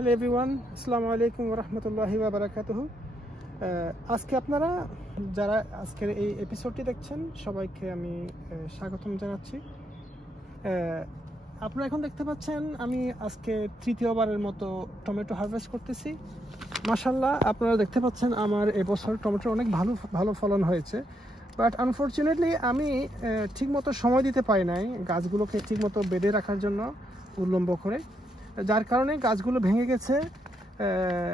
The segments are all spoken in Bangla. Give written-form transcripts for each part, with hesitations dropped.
হ্যালো এভরিওয়ান, আসসালামু আলাইকুম ওয়া রাহমাতুল্লাহি ওয়া বারাকাতুহু। আজকে আপনারা যারা আজকের এই এপিসোডটি দেখছেন সবাইকে আমি স্বাগতম জানাচ্ছি। আপনারা এখন দেখতে পাচ্ছেন আমি আজকে তৃতীয়বারের মতো টমেটো হারভেস্ট করতেছি। মাশাআল্লাহ, আপনারা দেখতে পাচ্ছেন আমার এবছর টমেটোর অনেক ভালো ফলন হয়েছে। বাট আনফর্চুনেটলি আমি ঠিকমতো সময় দিতে পারি নাই গাছগুলোকে ঠিকমতো বেঁধে রাখার জন্য উল্লম্ব করে, যার কারণে গাছগুলো ভেঙে গেছে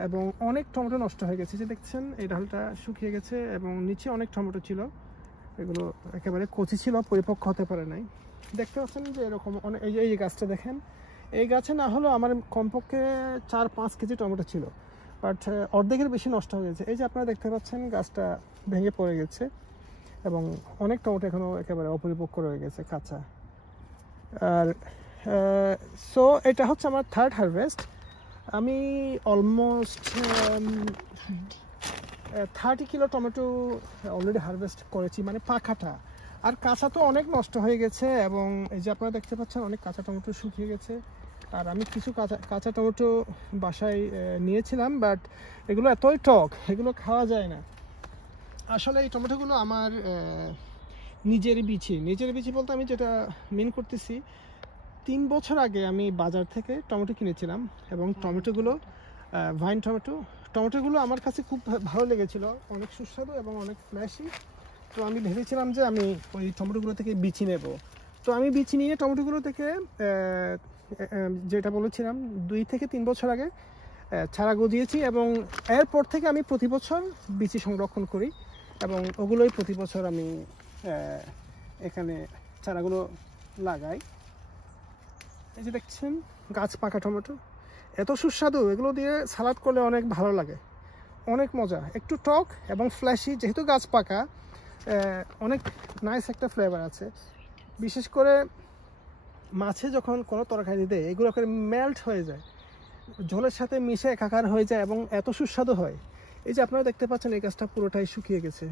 এবং অনেক টমেটো নষ্ট হয়ে গেছে। যে দেখছেন এই ডালটা শুকিয়ে গেছে এবং নিচে অনেক টমেটো ছিল, এগুলো একেবারে কচি ছিল, পরিপক্ক হতে পারে নাই। দেখতে পাচ্ছেন যে এরকম অনেক, এই যে গাছটা দেখেন, এই গাছে না হলেও আমার কমপক্ষে 4-5 কেজি টমেটো ছিল, বাট অর্ধেকের বেশি নষ্ট হয়ে গেছে। এই যে আপনারা দেখতে পাচ্ছেন গাছটা ভেঙে পড়ে গেছে এবং অনেক টমেটো এখনও একেবারে অপরিপক্ক রয়ে গেছে, কাঁচা। আর সো এটা হচ্ছে আমার থার্ড হারভেস্ট। আমি almost 30 kilo tomato already harvest করেছি, মানে পাকাটা। আর কাঁচা তো অনেক নষ্ট হয়ে গেছে এবং এই যে আপনারা দেখতে পাচ্ছেন অনেক কাঁচা টমেটো শুকিয়ে গেছে। আর আমি কিছু কাঁচা টমেটো বাসায় নিয়েছিলাম, বাট এগুলো এতই টক, এগুলো খাওয়া যায় না। আসলে এই টমেটোগুলো আমার নিজের বিচি বলতে আমি যেটা মিন করতেছি, 3 বছর আগে আমি বাজার থেকে টমেটো কিনেছিলাম এবং টমেটোগুলো ভাইন টমেটোগুলো আমার কাছে খুব ভালো লেগেছিল, অনেক সুস্বাদু এবং অনেক ফ্ল্যাশি। তো আমি ভেবেছিলাম যে আমি ওই টমেটোগুলো থেকে বিচি নেব। তো আমি বিচি নিয়ে টমেটোগুলো থেকে যেটা বলেছিলাম 2 থেকে 3 বছর আগে চারা গজিয়েছি এবং এরপর থেকে আমি প্রতি বছর বিচি সংরক্ষণ করি এবং ওগুলোই প্রতি বছর আমি এখানে চারাগুলো লাগাই। এই যে দেখছেন গাছ পাকা টমেটো, এত সুস্বাদু, এগুলো দিয়ে সালাদ করলে অনেক ভালো লাগে, অনেক মজা, একটু টক এবং ফ্ল্যাশি। যেহেতু গাছ পাকা, অনেক নাইস একটা ফ্লেভার আছে। বিশেষ করে মাছে যখন কোনো তরকারি দেয় এগুলো করে মেল্ট হয়ে যায়, ঝোলের সাথে মিশে একাকার হয়ে যায় এবং এত সুস্বাদু হয়। এই যে আপনারা দেখতে পাচ্ছেন এই গাছটা পুরোটাই শুকিয়ে গেছে।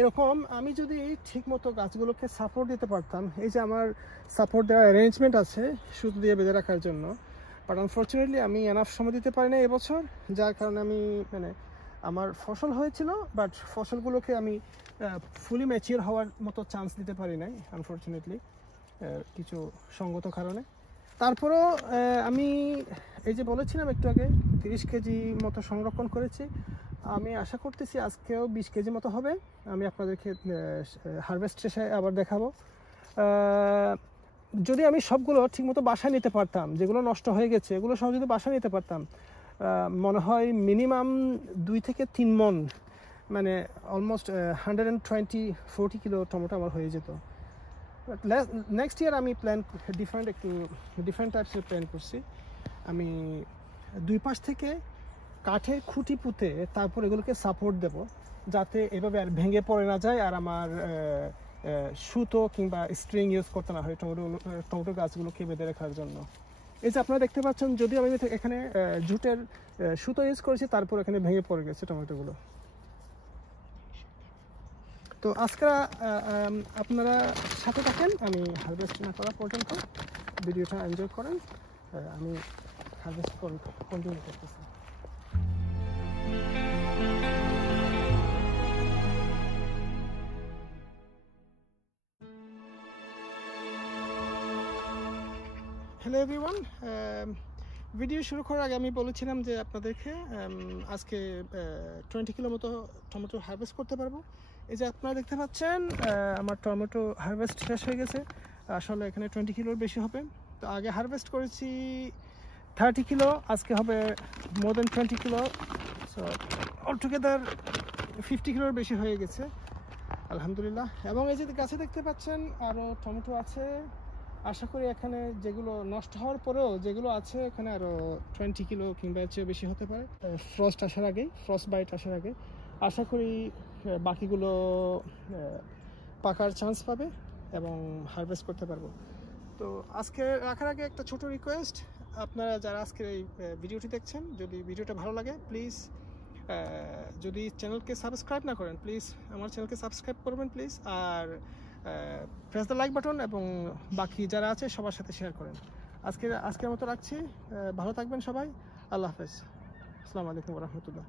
এরকম আমি যদি ঠিকমতো গাছগুলোকে সাপোর্ট দিতে পারতাম, এই যে আমার সাপোর্ট দেওয়ার অ্যারেঞ্জমেন্ট আছে সুতো দিয়ে বেঁধে রাখার জন্য, বাট আনফর্চুনেটলি আমি এনাফ সময় দিতে পারি না এবছর, যার কারণে আমি আমার ফসল হয়েছিল বাট ফসলগুলোকে আমি ফুলি ম্যাচিওর হওয়ার মতো চান্স দিতে পারি নাই আনফর্চুনেটলি, কিছু সঙ্গত কারণে। তারপরেও আমি এই যে বলেছিলাম একটু আগে 30 কেজি মতো সংরক্ষণ করেছি। আমি আশা করতেছি আজকেও 20 কেজি মতো হবে। আমি আপনাদেরকে হারভেস্ট শেষে আবার দেখাবো। যদি আমি সবগুলো ঠিকমতো বাসায় নিতে পারতাম, যেগুলো নষ্ট হয়ে গেছে এগুলো সব যদি বাসায় নিতে পারতাম, মনে হয় মিনিমাম 2 থেকে 3 মন, মানে অলমোস্ট 120-40 কিলো টমেটো আমার হয়ে যেত। নেক্সট ইয়ার আমি ডিফারেন্ট টাইপসের প্ল্যান করছি। আমি 2 পাশ থেকে কাঠের খুঁটি পুঁতে তারপর এগুলোকে সাপোর্ট দেব, যাতে এভাবে আর ভেঙে পড়ে না যায় আর আমার সুতো কিংবা স্ট্রিং ইউজ করতে না হয় টমেটো গাছগুলোকে বেঁধে রাখার জন্য। এই যে আপনারা দেখতে পাচ্ছেন, যদিও আমি এখানে জুটের সুতো ইউজ করেছি, তারপর এখানে ভেঙে পড়ে গেছে টমেটোগুলো। তো আজকে আপনারা সাথে থাকেন, আমি হারভেস্ট না করা পর্যন্ত ভিডিওটা এনজয় করেন। আমি হারভেস্ট কন্টিনিউ করতেছি। হ্যালো এভরিওয়ান, ভিডিও শুরু করার আগে আমি বলেছিলাম যে আপনাদেরকে আজকে 20 কিলো মতো টমেটো হারভেস্ট করতে পারবো। এই যে আপনারা দেখতে পাচ্ছেন আমার টমেটো হারভেস্ট শেষ হয়ে গেছে। আসলে এখানে 20 কিলোর বেশি হবে। তো আগে হারভেস্ট করেছি 30 কিলো, আজকে হবে মোর দেন 20 কিলো, সো অলটুগেদার 50 কিলোর বেশি হয়ে গেছে আলহামদুলিল্লাহ। এবং এই যে গাছে দেখতে পাচ্ছেন আরও টমেটো আছে। আশা করি এখানে যেগুলো নষ্ট হওয়ার পরেও যেগুলো আছে এখানে আরও 20 কিলো কিংবা এর চেয়ে বেশি হতে পারে। ফ্রস্ট বাইট আসার আগে আশা করি বাকিগুলো পাকার চান্স পাবে এবং হারভেস্ট করতে পারবো। তো আজকে রাখার আগে একটা ছোট রিকোয়েস্ট, আপনারা যারা আজকের এই ভিডিওটি দেখছেন, যদি ভিডিওটা ভালো লাগে প্লিজ, যদি চ্যানেলকে সাবস্ক্রাইব না করেন প্লিজ আমার চ্যানেলকে সাবস্ক্রাইব করবেন প্লিজ, আর প্রেস দ্য লাইক বাটন এবং বাকি যারা আছে সবার সাথে শেয়ার করেন। আজকের মতো রাখছি, ভালো থাকবেন সবাই। আল্লাহ হাফেজ। আসসালামু আলাইকুম রহমতুল্লাহ।